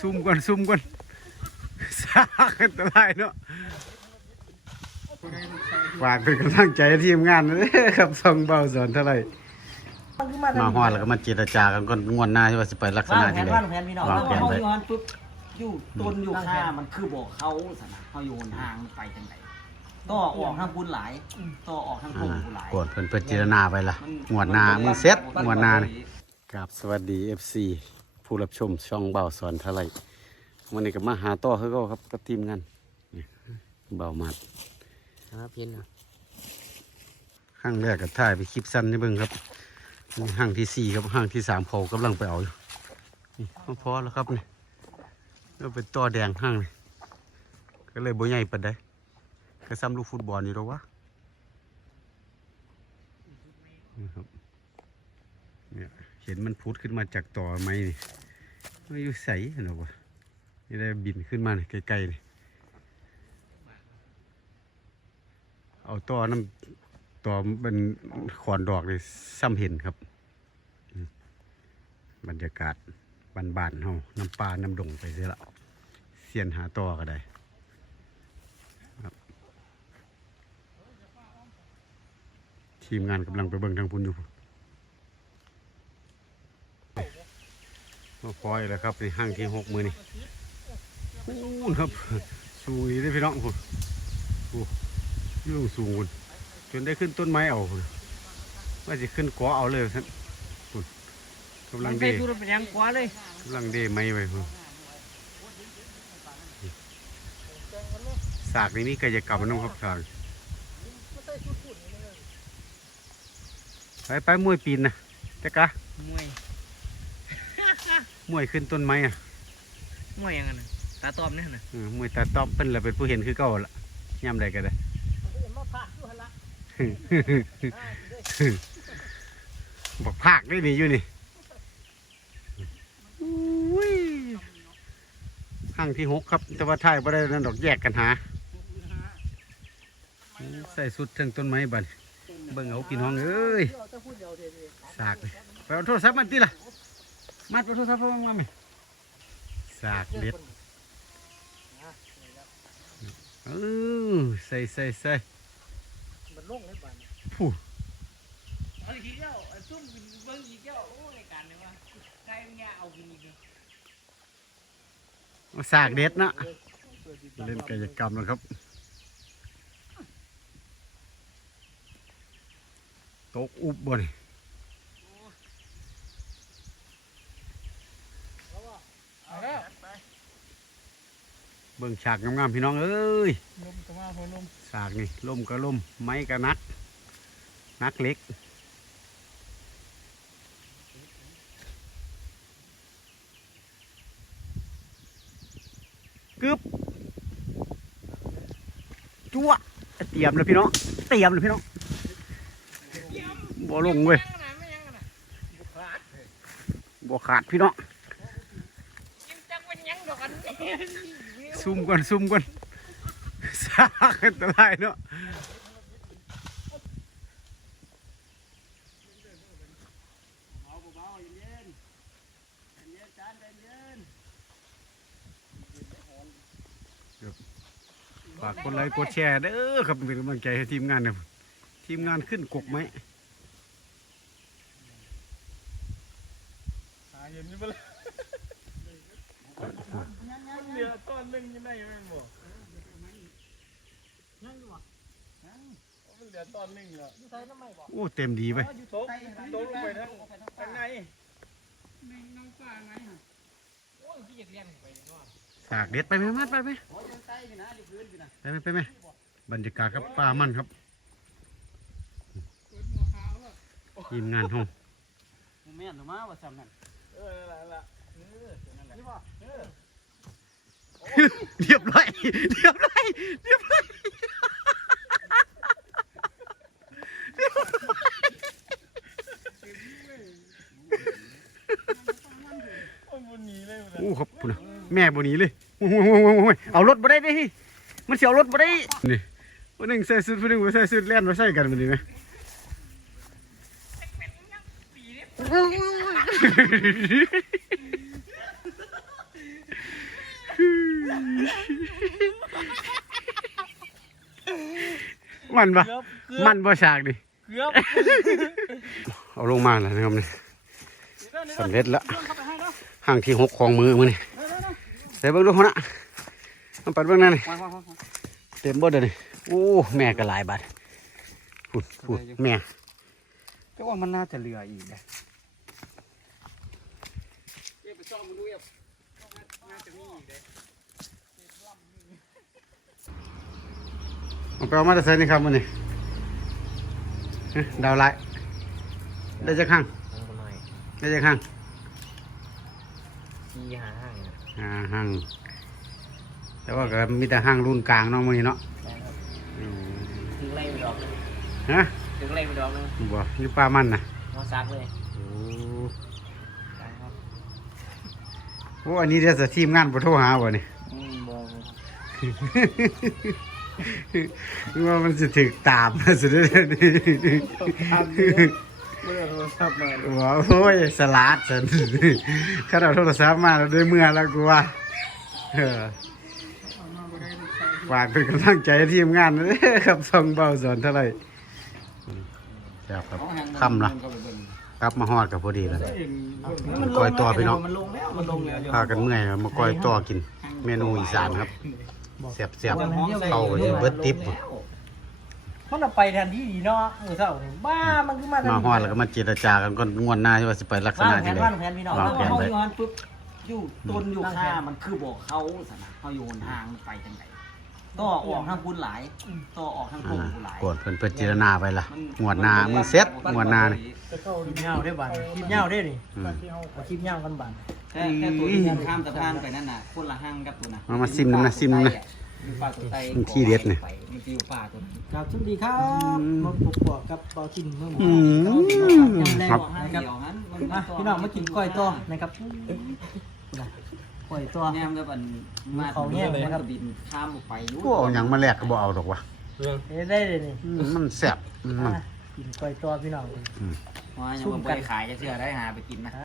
ซุ่มก่อนซุ่มก่อนสากอันตรายเนาะฝากเป็นกำลังใจให้ทีมงานนะเด้อครับส่องเบาสอนเท่าไหร่มาฮอดแล้วก็มาเจรจากันก่อนงวดหน้าที่ว่าสิไปลักษวาณะงแผที่นใดวางแผนพี่น้องวางเราแผนเฮาไว้อยู่หันปุ๊บอยู่ต้นอยู่ข้ามันคือบอกเขาสนะเฮาอยู่หนทางไปจังไดต่อออกทางบุญหลายต่อออกทางโคอ่างบุญหลาย กดเพิ่นเพิ่นเจรนาไปล่ะงวดหน้ามึงเซ็ตงวดหน้านี่ครับสวัสดี FC ผู้รับชมช่องเบาสอนเท่าไหร่วันนี้ก็มาหาต่อคือเก็ครับกับทีมงานนี่เบามัดครับพี่น้องห้างแรกก็ถ่ายไปคลิปสั้นนี่เบิ่งครับนี่ห้างที่สี่ครับห้างที่สามเขากำลังไปเอาอยู่นี่พอแล้วครับนี่ก็เป็นต่อแดงห้างนี่ก็เลยบ่ใหญ่ปานใดก็ซ้ำลูกฟุตบอลนี่หรอกวะนี่ครับเนี่ยเห็นมันพุดขึ้นมาจากต่อไม้นี่ ไม่อยู่ใสหรอวะนี่ได้บินขึ้นมานี่ไกลๆนี่เอาต่อน้ำตัวเป็นขอนดอกเลยซ้ำเห็นครับ บรรยากาศบานๆเฮาน้ำปลาน้ำดงไปเสียละเสียนหาต่อก็ได้ทีมงานกำลังไปเบิ่งทางพุ่นอยู่ มาปล่อยแล้วครับในห้างที่หกมือนี่นู่นครับสูงอีกเลยพี่น้องคุณโอ้ยุ่งสูงคุณจนได้ขึ้นต้นไม้เอาพุ่นว่าจะขึ้นเกาะเอาเลยท่านพุ่นกำลังเดไปดูเป็นยังกว่าเลยกำลังเดไม้ไปพุ่นสากนี้มีกายกรรมน้องครับสากไปไปมวยปีนนะจ๊ะกะมวย มวยขึ้นต้นไม้อะมวยยังไงนะตาตอมเนี่ยนะเออมวยตาต้อมเป็นแหละเป็นผู้เห็นคือเก่าละย่ำใดก็ได้บอกภาคได้นี่อยู่นี่อุ้ยห้างที่หกครับ แต่ว่าท้ายบ่ได้นั่นดอกแยกกันหา ใส่สุดทั้งต้นไม้บัดเบิ่งเอาพี่น้องเอ้ย สากเลยไปเอาโทรศัพท์มันตีล่ะ มัดเอาโทรศัพท์มาไหมสากเด็ดเออใส่ใส่ใส่มันลงเลยบ้านผู้เอาอีกแล้วซุ่มเบิ้งอีกแล้วโอ้รายการเนี่ยว่าใครเนี่ยเอากินอีกเลยเอาสากเด็ดนะเล่นกายกรรมนะครับตกอุบบ่นี่ เบิ่งฉากงามๆพี่น้องเอ้ยลมก็มาพอลมสากนี่ล่มก็ล่มไม้ก็นัก นักเล็กกึบจั่วเตรียมเลยพี่น้องเตรียมเลยพี่น้องบ่ลงเว้ยบ่ขาดพี่น้อง ซุ่มก่อนซุ่มก่อนสากอันตรายเนาะฝากกดไลค์กดแชร์เด้อครับเป็นกำลังใจให้ทีมงานนะทีมงานขึ้นกกไหมหาเห็นนี่บ่ล่ะ เหลือต้นหนึงยังได้แม่บ่ยังอยู่บ่ยังมันเหลือต้นหนึงเหรอโอ้เต็มดีไปตกตกลงไปทางทางในโอ้ยพี่อยากเลี้ยงไปเนาะสากเด็ดไปไหมมัดไปไหมไปไหมไปไหมบรรยากาศครับป่ามันครับทีมงานห้องแม่นหรือมาว่าซ้ำนั่นเออนั่นล่ะนี่บ่ เรียบร้อยเรียบร้อยเรียบร้อยโอ้ยบ่หนีเลยบ่ล่ะโอ้ครับพุ่นน่ะแม่บหนีเลยโอ้โหโอ้โหโอ้โหเอารถมาได้ดิมันเสียเอารถมาได้นี่วันหนึ่งใส่สุดวันหนึ่งบ่ใส่สุดแล่นมาใส่กันมันดีไหม ปีนี้ มันปะเกือบเกือบมันบ่ฉากดิเกือบเอาลงมาแล้วนะครับนี่ดี๋ยวสำเร็จแล้วดี๋ยวเข้าไปให้เนาะห่างที่หกของมือมือนี่เดี๋ยวเดี๋ยวเดี๋ยวเดี๋ยวเบิ่งดูคนนะมันปัดเบิ่งนั่นนี่วางวางวางวางเต็มเบ่เด้อนี่โอ้แม่ก็หลายบาทพูดพูดแม่แต่ว่ามันน่าจะเหลืออีกนะเก็บไปซ่อมมึงดูเอฟน่าจะมีอีกเด้ มันไปเอามาแต่ใส่นี่ครับมันนี่ฮะดาวไล่ได้จะข้างทั้งหน่อยได้จะข้างที่หาห้างครับอ่าห้างแต่ว่าก็มีแต่ห้างรุ่นกลางเนาะมื้อนี้เนาะนะครับอืมถึงไล่ไปดอกนึงฮะถึงไล่ไปดอกนึงบ่นี่ปลามันน่ะมอซักเลยโอ้ได้ครับโอ้อันนี้เดี๋ยวจะทีมงานบ่โทรหาบ่นี่อืมบอล ว่ามันสิถึกตามสุดเลยนี่เมื่อโทรศัพท์มาว้าวโอ้ยสลัดฉันข้าเอาโทรศัพท์มาแล้วด้วยเมื่อแล้วกูว่าเออฝากเป็นกำลังใจให้ทีมงานนะเด้อครับส่องเบาสอนเท่าไหร่แซ่บครับค่ำละกลับมาฮอดกับพอดีแล้วมันก้อยตัวพี่น้องมันลงแล้วมันลงแล้วพากันเมื่อยมาก้อยต่อกิน เมนูอีสานครับ แซ่บแซ่บๆเข้าไปเบิดติ๊บมันเอาไปแทนที่ดีเนาะมือเศร้านี่บ้ามันคือมาทันมาฮอดแล้วก็มาเจรจากันก่อนงวดหน้าที่ว่าสิไปลักษวางณะแผที่นใดวางแผนพี่น้องวางเราแผนเขาไว้อยู่หันปุ๊บอยู่ต้นอยู่ข้ามันคือบอกเขาสนะเขาอยู่หนทางไปจังไดต่อออกทางบุญหลายต่อออกทางโกอ่างบุญหลาย โกดเพิ่นเพิ่นเจรนาไปล่ะงวดหน้ามึงเซ็ตงวดหน้านี่คลิปเงาได้บันคลิปเงาได้นี่อืมเอาคลิปเงากันบัน แค่แค่ตัวที่ข้ามสะพานไปนั่นน่ะคนละห้างกับตัวน่ะมามาซิมน้ำนะซิมน้ำนะอยู่ป่าตัวไตมันที่เด็ดนี่ไปมันจะอยู่ป่าตัวนั้นครับสวัสดีครับอืมมาพบกับเบาทินเมื่อหอืมู่มยังแรงครับนะครับเดี๋ยวนั้นมันมาพี่น้องมากินก้อยต่อนะครับก้อยต่อแนมแล้วมันมาเขาแง่เลยนะครับ บินข้ามออกไปอยู่กูเอาหยังมาแลกก็บ่เอาดอกว่ะเอ้ยได้เลยนี่อืมมันแซ่บอืมมัน อะกินก้อยต่อพี่น้อง ว่ายังบ่ไปขายจะเชื่อได้หาไปกินนะ